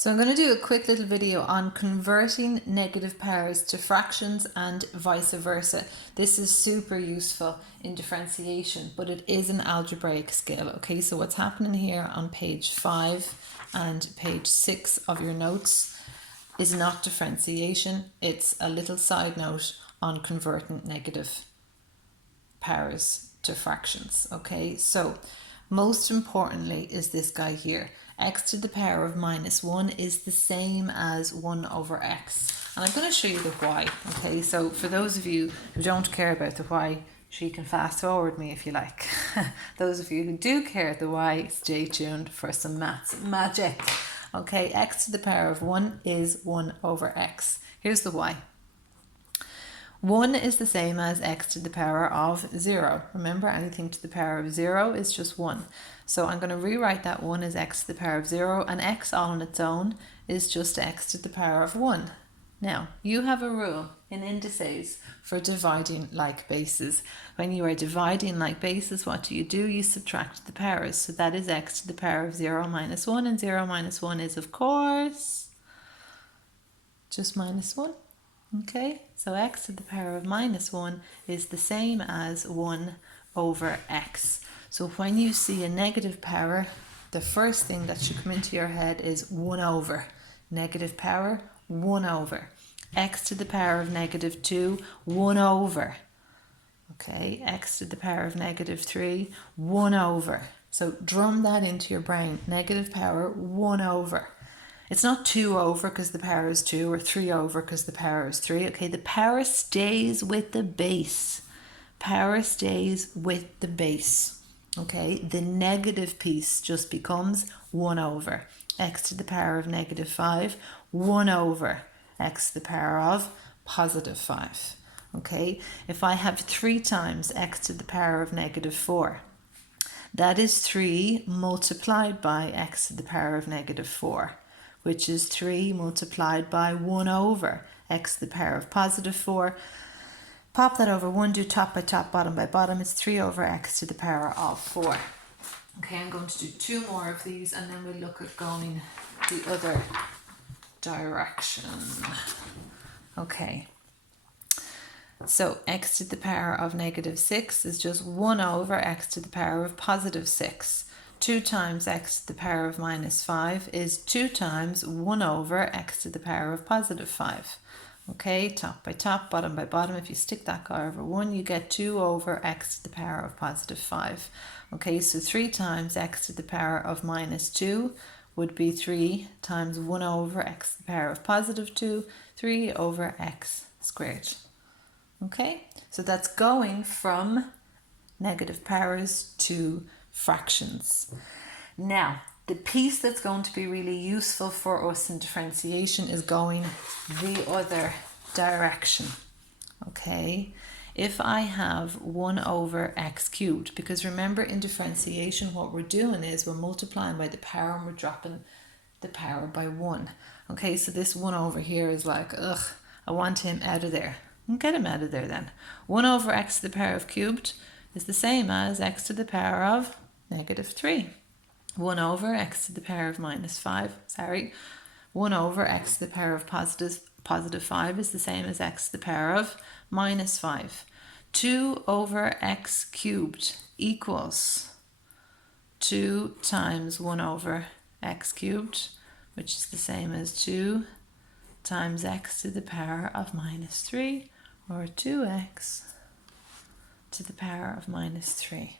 So I'm going to do a quick little video on converting negative powers to fractions and vice versa. This is super useful in differentiation, but it is an algebraic skill. Okay, so what's happening here on page 5 and page 6 of your notes is not differentiation. It's a little side note on converting negative powers to fractions. Okay, so most importantly is this guy here. X to the power of minus 1 is the same as 1 over x. And I'm going to show you the y. Okay, so for those of you who don't care about the y, you can fast forward me if you like. Those of you who do care the y, stay tuned for some maths magic. Okay, x to the power of 1 is 1 over x. Here's the y. 1 is the same as x to the power of 0. Remember, anything to the power of 0 is just 1. So I'm going to rewrite that 1 as x to the power of 0, and x all on its own is just x to the power of 1. Now, you have a rule in indices for dividing like bases. When you are dividing like bases, what do? You subtract the powers. So that is x to the power of 0 minus 1, and 0 minus 1 is, of course, just minus 1. Okay, so x to the power of minus 1 is the same as 1 over x. So when you see a negative power, the first thing that should come into your head is 1 over. Negative power, 1 over. X to the power of negative 2, 1 over. Okay, x to the power of negative 3, 1 over. So drum that into your brain. Negative power, 1 over. It's not 2 over because the power is 2 or 3 over because the power is 3. Okay, the power stays with the base. Power stays with the base. Okay, the negative piece just becomes 1 over. X to the power of negative 5, 1 over x to the power of positive 5. Okay, if I have 3 times x to the power of negative 4, that is 3 multiplied by x to the power of negative 4. Which is 3 multiplied by 1 over x to the power of positive 4. Pop that over 1, do top by top, bottom by bottom. It's 3 over x to the power of 4. Okay, I'm going to do 2 more of these and then we'll look at going the other direction. Okay, so x to the power of negative 6 is just 1 over x to the power of positive 6. 2 times x to the power of minus 5 is 2 times 1 over x to the power of positive 5. Okay, top by top, bottom by bottom. If you stick that guy over 1, you get 2 over x to the power of positive 5. Okay, so 3 times x to the power of minus 2 would be 3 times 1 over x to the power of positive 2, 3 over x squared. Okay, so that's going from negative powers to fractions. Now, the piece that's going to be really useful for us in differentiation is going the other direction. Okay, if I have 1 over x cubed, because remember in differentiation what we're doing is we're multiplying by the power and we're dropping the power by 1. Okay, so this 1 over here is like, ugh, I want him out of there. Get him out of there then. 1 over x to the power of cubed is the same as x to the power of negative 3. 1 over x to the power of minus 5, 1 over x to the power of positive 5 is the same as x to the power of minus 5. 2 over x cubed equals 2 times 1 over x cubed, which is the same as 2 times x to the power of minus 3, or 2x to the power of minus 3.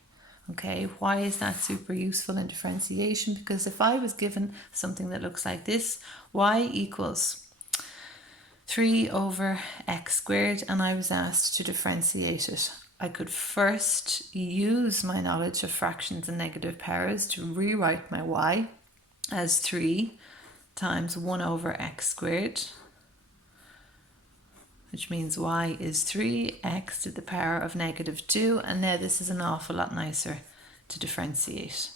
Okay, why is that super useful in differentiation? Because if I was given something that looks like this, y equals 3 over x squared, and I was asked to differentiate it, I could first use my knowledge of fractions and negative powers to rewrite my y as 3 times 1 over x squared, which means y is 3x to the power of negative 2. And now this is an awful lot nicer to differentiate.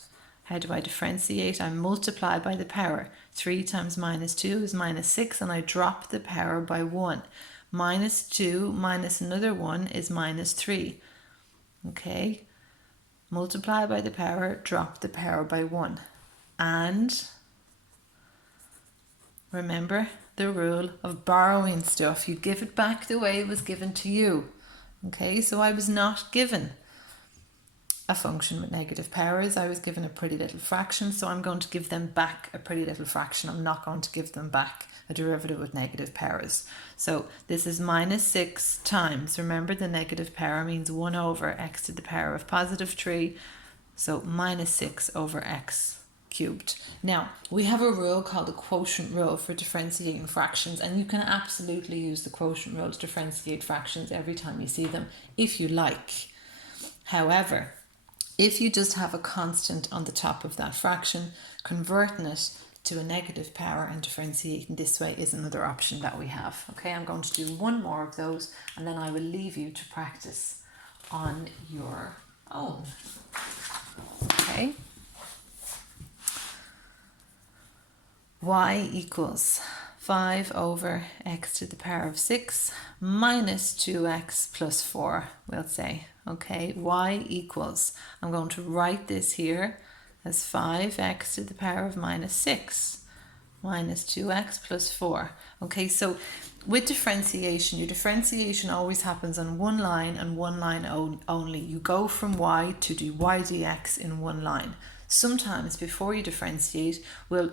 How do I differentiate? I multiply by the power. 3 times minus 2 is minus 6, and I drop the power by 1. Minus 2 minus another 1 is minus 3. Okay, multiply by the power, drop the power by 1. And remember the rule of borrowing stuff. You give it back the way it was given to you. Okay, so I was not given a function with negative powers. I was given a pretty little fraction, so I'm going to give them back a pretty little fraction. I'm not going to give them back a derivative with negative powers. So this is minus 6 times, remember the negative power means 1 over x to the power of positive 3, so minus 6 over x cubed. Now, we have a rule called the quotient rule for differentiating fractions, and you can absolutely use the quotient rule to differentiate fractions every time you see them, if you like. However, if you just have a constant on the top of that fraction, converting it to a negative power and differentiating this way is another option that we have. Okay, I'm going to do one more of those and then I will leave you to practice on your own. Okay. Y equals 5 over x to the power of 6 minus 2x plus 4, we'll say. Okay, y equals, I'm going to write this here as 5x to the power of minus 6 minus 2x plus 4. Okay, so with differentiation, your differentiation always happens on one line and one line only. You go from y to do y dx in one line. Sometimes before you differentiate, we'll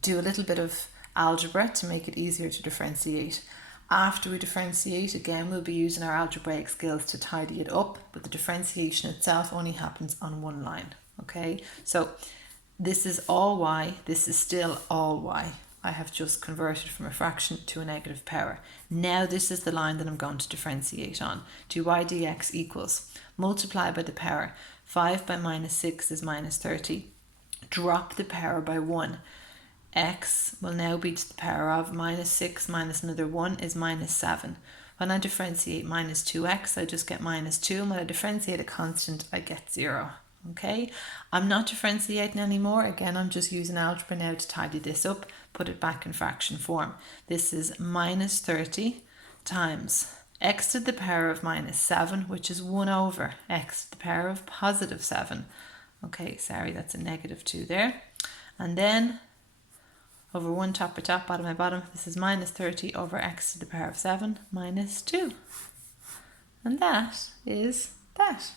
do a little bit of algebra to make it easier to differentiate. After we differentiate, again, we'll be using our algebraic skills to tidy it up, but the differentiation itself only happens on one line. Okay, so this is all y, this is still all y. I have just converted from a fraction to a negative power. Now this is the line that I'm going to differentiate on. dy dx equals, multiply by the power, 5 by minus 6 is minus 30. Drop the power by 1. X will now be to the power of minus 6 minus another 1 is minus 7. When I differentiate minus 2x, I just get minus 2. And when I differentiate a constant, I get 0. Okay, I'm not differentiating anymore. Again, I'm just using algebra now to tidy this up, put it back in fraction form. This is minus 30 times x to the power of minus 7, which is 1 over x to the power of positive 7. Okay, sorry, that's a negative 2 there. And then over 1 top by top, bottom by bottom, this is minus 30 over x to the power of 7 minus 2. And that is that.